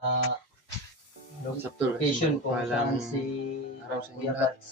ah, Sabtol, location po walang saan si araw sa Kuya inyo. Bats.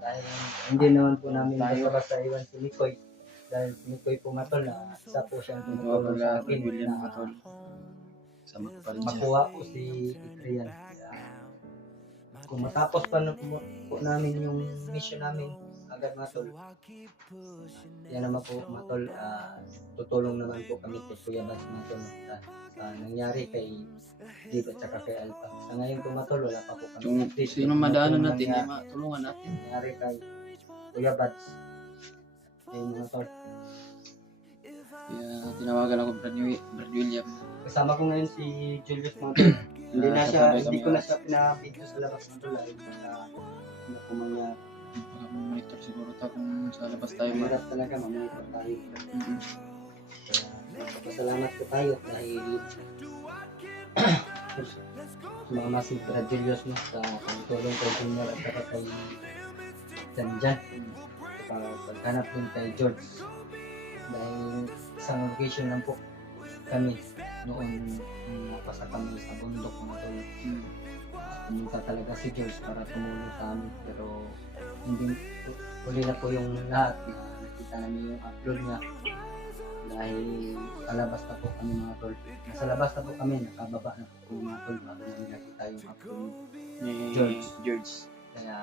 Dahil hindi naman po namin Tayo. basta-basta iwan si Mikoy. Dahil si Mikoy po matol na isa po siyang Ito tumutulong pala, sa akin William na mga tol. Sama ko pa rin siya. makuha po si Adrian. Kaya, kung matapos pa na po namin yung mission namin agad mga tol, yan naman po mga tol, tutulong naman po kami kay Kuya Bats mga tol sa nangyari kay Dib at saka kay Alpha. Sa ngayon po mga tol, wala pa po kami Kung update sino kung madaanan ano natin, pong ay matulungan natin. nangyari kay Kuya Bats. Ayun mga tol. Kaya tinawagan ako Brad William. Kasama ko ngayon si Julius mga tol. Hindi ko na siya pinabidyo sa labas ng tol. Dahil sa ano po mga Monitor siguro ta kung sa labas tayo mahirap talaga mamonitor tayo. Mhm. Pasalamat po tayo dahil mga masig Brad Julius no, sa pagtulong kay Junior at saka kay Janjan. Paghanap din kay George. Dahil isang location lang po kami noon nung napasa kami sa bundok mga tol. Pumunta talaga si George para tumulong sa amin pero hindi huli na po yung lahat na nakita namin yung upload niya dahil palabas na po kami mga tol. Nasa labas na po kami, nakababa na po mga tol bago namin nakita yung upload Ni George. Kaya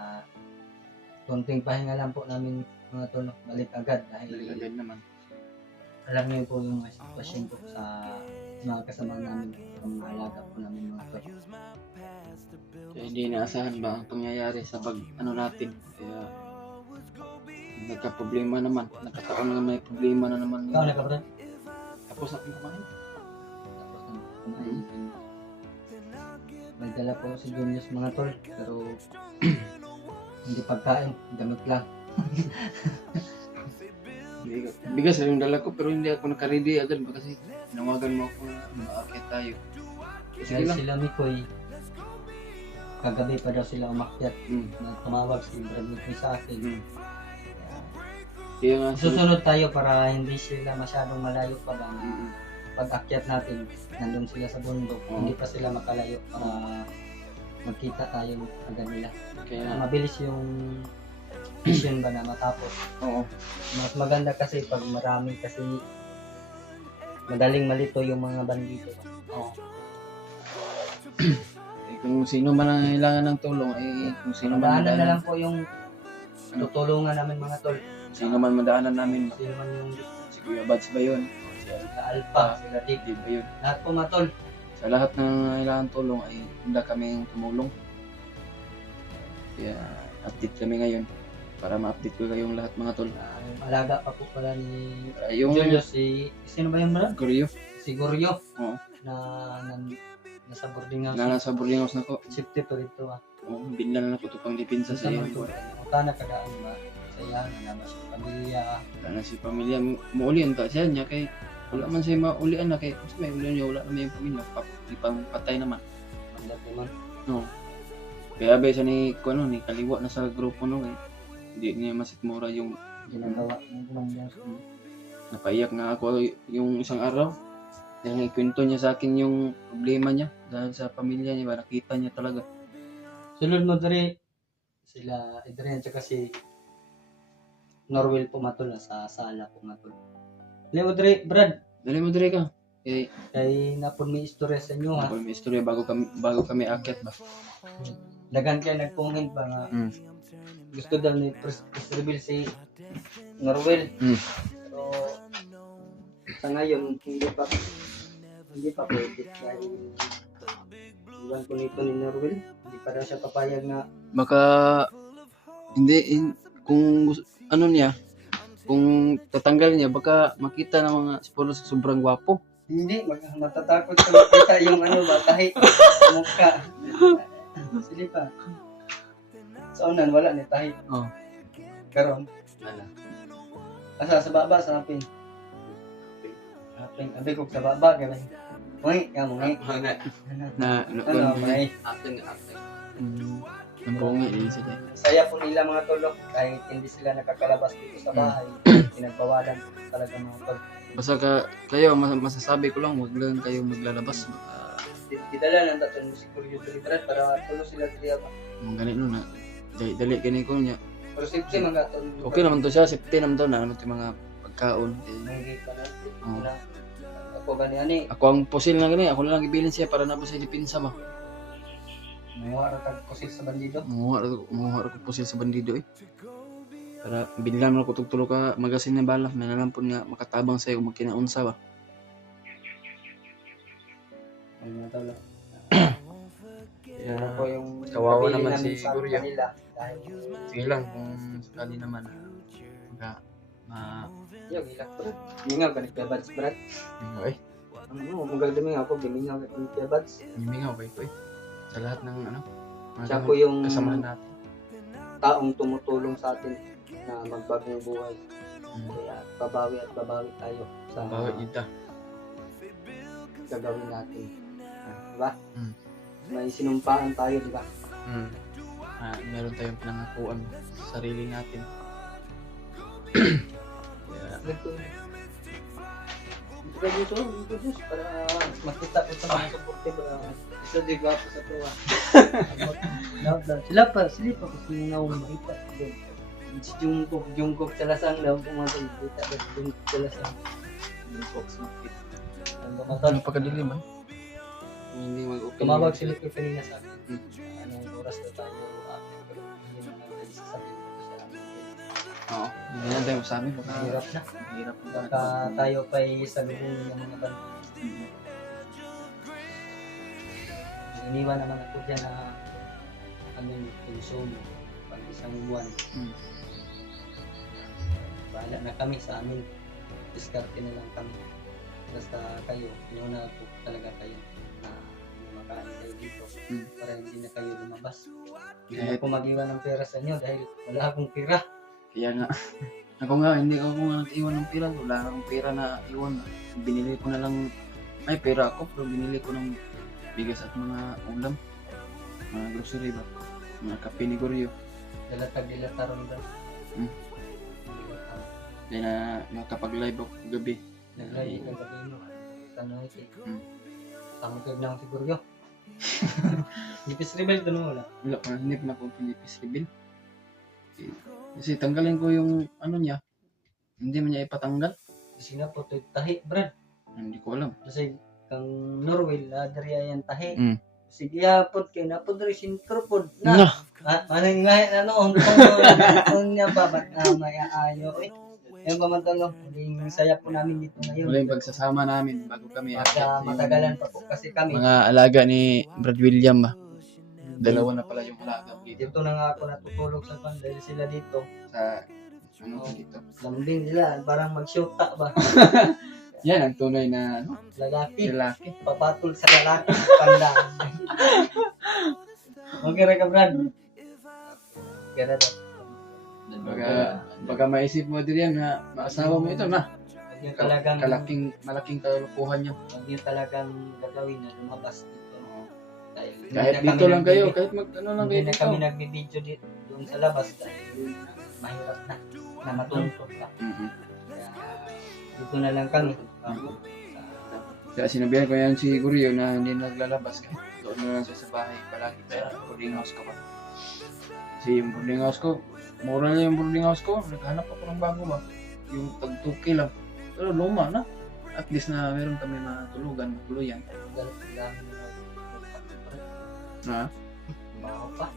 konting pahinga lang po namin mga tol, balik agad dahil Agad naman. alam niyo po yung sitwasyon po sa mga kasama namin sa mga alaga po namin mga tol. Kaya hindi inaasahan ba ang pangyayari sa pag ano natin. Kaya nagka-problema naman. Nagkataon na may problema na naman. Ikaw na ka ba? Tapos natin kumain. Tapos na kumain. May dala po si Julius mga tol pero hindi pagkain, gamot lang. Bigas na yung dala ko pero hindi ako naka-ready agad ba kasi tinawagan mo ako na maakit tayo. Sige Dahil lang. sila Mikoy, kagabi pa daw sila umakyat na tumawag si Brad Mikoy sa akin. Kaya nga Susunod tayo para hindi sila masyadong malayo pa bang pag-akyat natin, nandun sila sa bundok, hindi pa sila makalayo para magkita tayo agad nila. kaya Mabilis yung mission ba na matapos. oo. Mas maganda kasi pag marami kasi madaling malito yung mga bandito. Oo. Kung sino man ang kailangan ng tulong kung sino man Madaanan na lang po yung tutulungan namin mga tol. sino man madaanan namin. Sino man yung Si Kuya Bads ba yun? Si sila Alpha, sila Dick. Alpha ba yun? Lahat po mga tol. Sa lahat ng kailangan tulong ay handa kaming tumulong. Kaya update kami ngayon para ma-update ko kayong lahat mga tol. Yung alaga pa po pala ni Yung Julius, sino ba yung mga? Goryo Si Goryo. Oo. Na nasa boarding house. na nasa boarding house na ko. Safety pa rito ah. Binlan na ko to pang depensa sa iyo. Utana kadaan ba? Saya na naman sa pamilya. Wala na si pamilya maulian ta siya niya kay wala man siya maulian na kay kasi may ulian niya wala na may pamilya pang patay naman. Ang dati man. No. Kaya ba siya ni kuno ni kaliwa na sa grupo no kay hindi niya masikmura yung Ginagawa ng kumanda. napaiyak nga ako yung isang araw. Dahil ikwento niya sa akin yung problema niya dahil sa pamilya niya ba nakita niya talaga. Sunod mo dre sila Adrian tsaka si Norwell pumatol na sa sala pumatol. Leo dre Brad, Dali mo dire ka. kay napon may istorya sa inyo ha. Ako may istorya bago kami akyat ba. Dagan kayo nag-comment ba nga gusto daw ni reveal si Norwell. Pero sa ngayon hindi pa pwede dahil iwan ko nito ni Norwell. Hindi pa daw siya papayag na Baka hindi kung ano niya kung tatanggal niya baka makita ng mga sporo sobrang gwapo. hindi, matatakot ka makita yung ano ba, tahi, mukha. Sige pa. Sa unan, wala ni tahi. Oh. Karon, Wala. asa sa baba, sa hapin. Hapin, abi ko sa baba, gano'n. Uy, kamo, uy. Na Ano, may. Nambungi din siya. Saya po nila mga tulog kahit hindi sila nakakalabas dito sa bahay. Pinagbawalan po talaga mga tol. Basta kayo masasabi ko lang wag lang kayo maglalabas baka Didala lang taton si Kuryo diri Brad para tulo sila diri ba. Ganito na. Dali gani ko niya. Pero safety man gaton. Okay naman to siya, safety naman to na naman yung mga pagkaon. Nanggi pa na. Oo. Ako gani ani. Ako ang pusil na gani, ako na lang ibilin siya para na sa depensa ba. Mawa ra kag kusil sa bandido. Muha ko pusil sa bandido eh. Para binlan mo ko tugtulo ka magasin na bala, may nalampon nga makatabang sa'yo kung magkinaunsa ba. Ay mga tawla. Yan ako yung Kawawa kabili naman namin si sa Guryo. kanila. Dahil Sige lang kung sakali naman yung ilak bro. Mingaw ka ni Kuya Bads Brad. eh, Ano, magagdaming ako, bimingaw ka ni Kuya Bads. himingaw ba ito eh. Sa lahat ng mga Siya po yung kasamahan natin. taong tumutulong sa atin na magbagong buhay. Mm. Kaya babawi at babawi tayo sa Bawat ita. gagawin natin. Diba? Mm. May sinumpaan tayo, diba? Meron tayong pinangakuan sa sarili natin. Dito dito, Diyos, para makita ko sa mga suporte ba. Isa di ba sa tuwa. Sila pa kasi nga makita. Si Jungkook Salasang daw pumatay. Kita ba si Jungkook Salasang? Jungkook Smith. Ano pagkadili man? Hindi mag-okay. Tumawag sila ko kanina sa akin. Anong oras na tayo pero hindi naman tayo sasabihin ko sa amin. Oo. Hindi na tayo masabi. Mahirap na. Mahirap na. Baka tayo pa'y sa lubong ng mga banda. Iniwan naman ako dyan na consume pag isang buwan. Bahala na kami sa amin. Diskarte na lang kami. Basta kayo, inuna po talaga kayo na makain kayo dito para hindi na kayo lumabas. Hindi na ako mag-iwan ng pera sa inyo dahil wala akong pera. Kaya nga. Ako nga, hindi ako nga nag-iwan ng pera. Wala akong pera na iwan. Binili ko na lang, may pera ako, pero binili ko ng bigas at mga ulam. Mga grocery ba? Mga kape ni Guryo. Dilatag-dilata ron ba? Kaya na nakapag-live ako gabi. Nag-live ka gabi mo. Tanong ito. Tama kayo lang siguro yun. Nipis rebel doon mo wala. Wala pa, hindi pa na akong Philippines reveal. Kasi tanggalin ko yung ano niya. Hindi man niya ipatanggal. Kasi nga po ito tahi, Brad. Hindi ko alam. Kasi kang Norway, dari ayan tahi. Mm. Sige hapon kayo na po dari sintropod Nga. na. Manang nga na noon. Kung niya babat na may aayo. Yung pamantalo, yung saya po namin dito ngayon. Wala yung pagsasama namin bago kami. Baka matagalan pa po kasi kami. Mga alaga ni Brad William ba? Dalawa na pala yung alaga dito. Dito na nga ako natutulog sa pan dahil sila dito. Sa ano dito. Lambing nila, parang mag-shoota ba? Yan ang tunay na ano, Lalaki. lalaki. Papatol sa lalaki. Pandaan. Okay ra ka, Brad. Kaya na. Baka maisip mo din yan na maasawa mo ito na. Huwag niyo talagang, Malaking kalukuhan niya. huwag niyo talagang gagawin na lumabas dito. Dahil hindi Kahit na dito kami lang kayo, nagbibi- kahit ano lang Hindi kayo na dito. kami nagbibideo dito doon sa labas dahil mahirap na matuntun ka. Mhm. Kaya dito na lang kami. Kaya sinabihan ko yan si Guryo na hindi naglalabas ka. Doon na lang siya sa bahay palagi. Kaya boarding house ka pa. Kasi yung boarding house ko, mura na yung boarding house ko. Naghanap ako ng bago ba. Yung tag-2K lang. Pero luma na. At least na meron kami matulugan, matuluyan. Ha? Baho pa.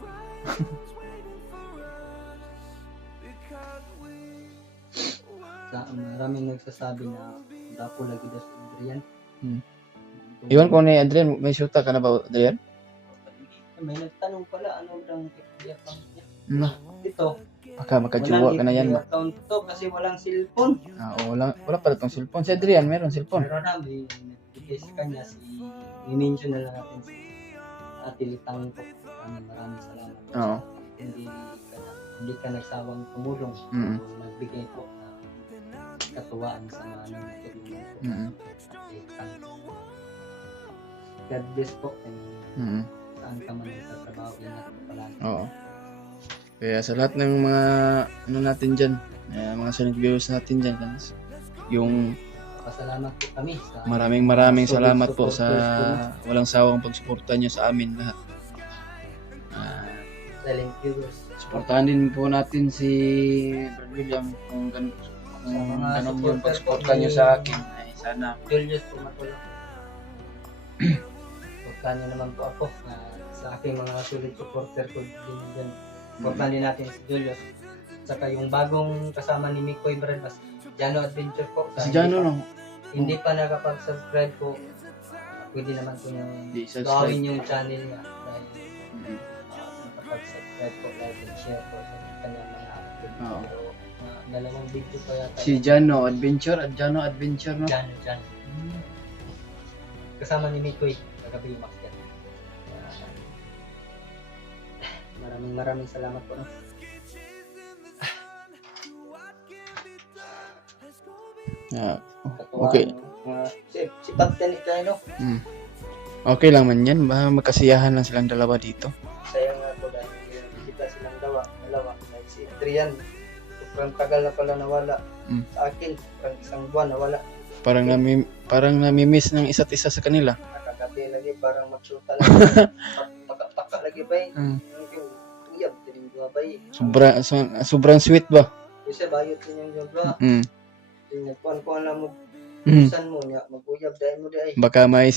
Maraming nagsasabi na dapo lagi daw si Adrian. Iwan ko ni Adrian, may shoota ka na ba, Adrian? May nagtanong pala ano daw FB account niya. No. Ito, Baka makajuwa ka na yan. FB account to kasi walang cellphone. Wala pala itong cellphone. Si Adrian, meron cellphone. Pero na may nagbigay sa kanya i-mention na lang natin si Ate Litang po. Maraming salamat. Oo. Hindi ka nagsawang tumulong. Mm. Nagbigay po ng katuwaan sa mga natulungan po. Mm. Ate Litang. God bless po. And saan ka man sa trabaho, ingat po palagi. Oo. Kaya sa lahat ng mga ano natin dyan, mga silent viewers natin dyan, yung Pasalamat po kami sa Maraming solid salamat po sa supporters po, no? walang sawang pagsuporta nyo sa amin lahat. Silent viewers. Suportahan din po natin si Brad William kung ganun yung supporter pagsuporta po nyo ni- sa akin. Ay sana. Julius po matulong. Supportan niyo naman po ako sa aking mga solid supporter ko din dyan. Supportan din natin si Julius. Saka yung bagong kasama ni Mikoy Bradas, Jano Adventure po. Si Jano no? Hindi pa nakapag-subscribe po. Pwede naman po yung I-subscribe. gawin yung channel niya. Dahil nakapag-subscribe po, like and share po sa kanyang mga upload. Oo. Pero dalawang video pa yata. Si Jano Adventure at Jano Adventure no? Jano. Kasama ni Mikoy. Kagabi yung yan. Maraming salamat po. No? Okay. Si Pagtan ikaw, no? Okay lang man yan. Magkasiyahan lang silang dalawa dito. Sayang nga po dahil kita silang dalawa. Like si Adrian, sobrang tagal na pala nawala. Sa akin, sobrang isang buwan nawala. Parang nami-miss ng isa't isa sa kanila. Nakakati lagi, parang magsuta lagi. Paka lagi ba eh? Yung uyab, tinigwa ba eh? Sobrang sweet ba? Kasi bayot din yung yoga. Nagkuhan na mo. Saan mo niya? Mag-uyab dahil mo dahil. Baka may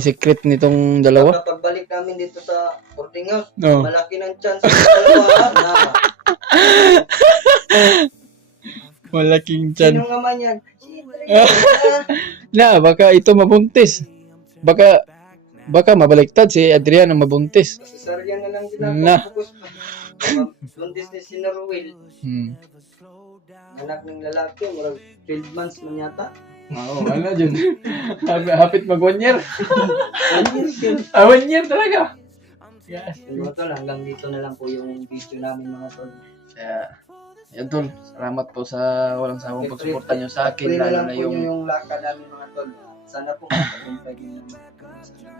secret nitong dalawa. Baka pagbalik namin dito sa boarding house, No. malaki ng chance ng dalawa na. Malaking Sino nga man yan? Na, baka ito mabuntis. Baka mabaliktad si Adrian ang mabuntis. Kasi saryan na lang Na. ginagawa. Buntis ni si Ruel. Anak ng lalaki, murag 12 months man yata. Oo, ano dyan? Hapit mag 1 year. 1 year yun. 1 year talaga. Yes. Mga tol, hanggang dito na lang po yung video namin mga tol. Kaya, yan tol. Salamat po sa walang sawang pagsuporta nyo sa akin. Pray na Lalo lang na po yung nyo yung lakad namin mga tol. Sana po makakumpay din naman.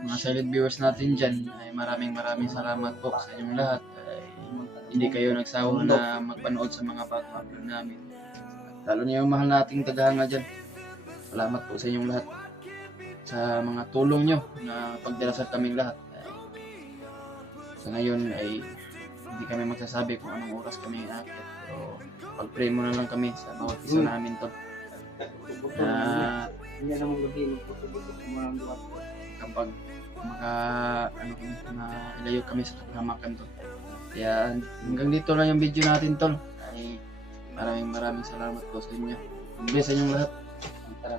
mga silent viewers natin dyan. Ay maraming salamat po sa inyong lahat. Ay, hindi kayo nagsawa na magpanood sa mga bagong upload namin. Lalo na yung mahal nating tagahanga dyan. Salamat po sa inyong lahat. Sa mga tulong nyo na pagdarasal kaming lahat. Ay, sa ngayon ay hindi kami magsasabi kung anong oras kami aakyat. Pero pag-pray mo na lang kami sa bawat isa namin to. Hindi na mong gabi, magputubutok mo lang duwat. Kapag ilayo kami sa kapahamakan to. Kaya hanggang dito lang yung video natin tol. Ay maraming salamat po sa inyo. God bless sa inyong lahat. Tara.